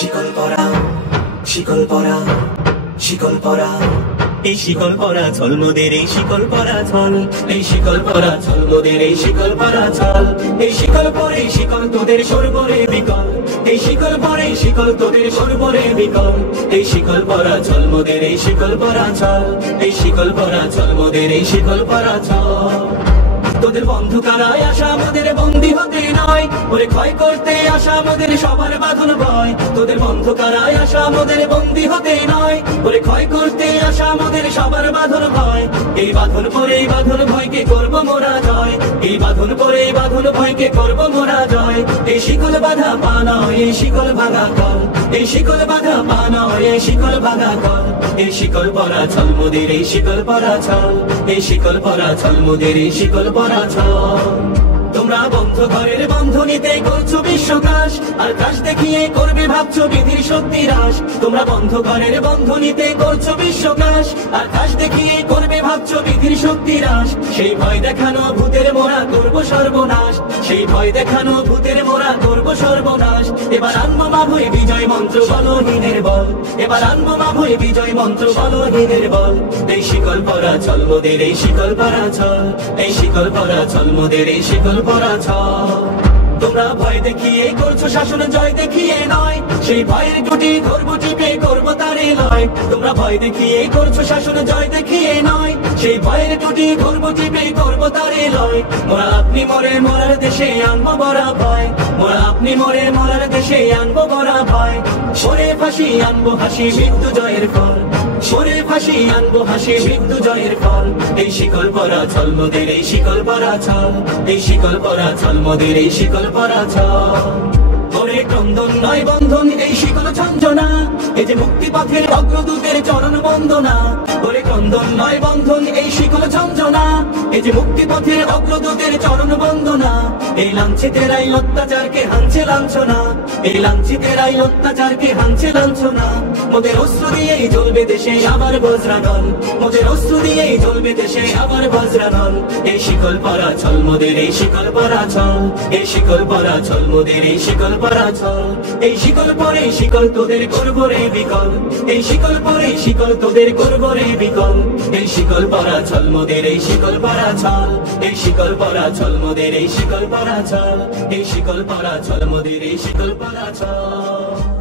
শিকল পরা, শিকল পরা, শিকল পরা, এই শিকল পরা চল মোদের, এই শিকল পরা চল, এই শিকল পরা চল মোদের, এই শিকল পরা চল, এই শিকল পরে শিকল তোদের সর্বরে বিকল, এই শিকল পরে শিকল তোদের সর্বরে বিকল, এই শিকল পরা চল মোদের, এই শিকল পরা চল, এই শিকল পরা চল মোদের, এই শিকল পরা চল। তোদের বন্ধুকারায় আসা আমাদের বন্দী হতে নয়, ওরে ক্ষয় করতে আসা আমাদের সবার বাঁধন ভয়। তোদের বন্ধুকারায় আসা আমাদের বন্দী হতে নয়, ওরে ক্ষয় করতে আসা আমাদের সবার বাঁধন ভয়। এই বাঁধন পরে এই বাঁধন ভয়কে করব মোরা জয়, এই বাঁধন পরে এই বাঁধন ভয়কে করব মোরা জয়। এই শিকল বাঁধা পা নয়, এই শিকল ভাঙা কল, এই শিকল বাঁধা পা নয়, এই শিকল ভাঙা কল, এই শিকল পরা চল মোদের, এই শিকল পরা চল, এই শিকল পরা চল মোদের, এই শিকল পরা চল। তোমরা বন্ধ ঘরের বন্ধনীতে করছো বিশ্বকাশ, আর কাশ দেখিয়ে করবে ভাবছো বিধির শক্তি হ্রাস। তোমরা বন্ধ ঘরের বন্ধনীতে করছো বিশ্বকাশ, আর কাশ দেখিয়ে করবে ভাবছো বিধির শক্তি হ্রাস। সেই ভয় দেখানো ভূতের মোরা করব সর্বনাশ, সেই ভয় দেখানো ভূতের মোরা করব সর্বনাশ। এবার আনবো মা ভয়ে বিজয় মন্ত্র বলহীনের বল, এবার আনবো মা ভয়ে বিজয় মন্ত্র বলহীনের বল। এই শিকল পরা চল মোদের, এই শিকল পরা চল, এই শিকল পরা চল মোদের, এই শিকল পরা চল। তোমরা ভয় দেখিয়ে করছো শাসন, জয় দেখিয়ে নয়, সেই ভয়ের টুটি ধরবো টিপে করবো তারে লয়। তোমরা ভয় দেখিয়ে করছো শাসন, জয় দেখিয়ে নয়, সেই ভয়ের টুটি ধরবো টিপে করবো তারে লয়। মোরা আপনি মরে মরার দেশে আনবো বড়া ভয়, মোরা আপনি মরে মরার দেশে আনবো বড়া ভয়। সরে ফাঁসি আনবো হাসি মৃত্যু জয়ের ফল, সরে ফাঁসি আনবো হাসি মৃত্যু জয়ের ফল। এই শিকল পরা চল মোদের, এই শিকল পরা চল, এই শিকল পরা চল মোদের, এই শিকল পরা চল। ওরে ক্রন্দন নয় বন্ধন, এই শিকল ঝঞ্ঝনা, এই যে মুক্তি পথের অগ্রদূতের চরণ বন্দনা। ওরে ক্রন্দন নয় বন্ধন, এই শিকল ঝঞ্ঝনা, এই যে মুক্তি পথের অগ্রদূতের চরণ বন্দনা। এই লাঞ্ছিতের আই অত্যাচারকে হানছে লাঞ্ছনা, এই লাঞ্ছিতের আই অত্যাচারকে হানছে লাঞ্ছনা। মোদের অস্ত্র দিয়েই জ্বলবে দেশে আবার বজ্রানল, মোদের অস্ত্র দিয়েই জ্বলবে দেশে আবার বজ্রানল। এই শিকল পরা চল মোদের, এই শিকল পরা চল, এই শিকল পরা চল মোদের, এই শিকল পরা চল। এই শিকল পরে শিকল তোদের করব রে বিকল, এই শিকল পরে শিকল তোদের করব রে বিকল। এই শিকল পরা চল মোদের, এই শিকল পরা চল, এই শিকল পরা চল মোদের, এই শিকল পরা চল, এই শিকল পরা চল মোদের, এই শিকল পরা চল।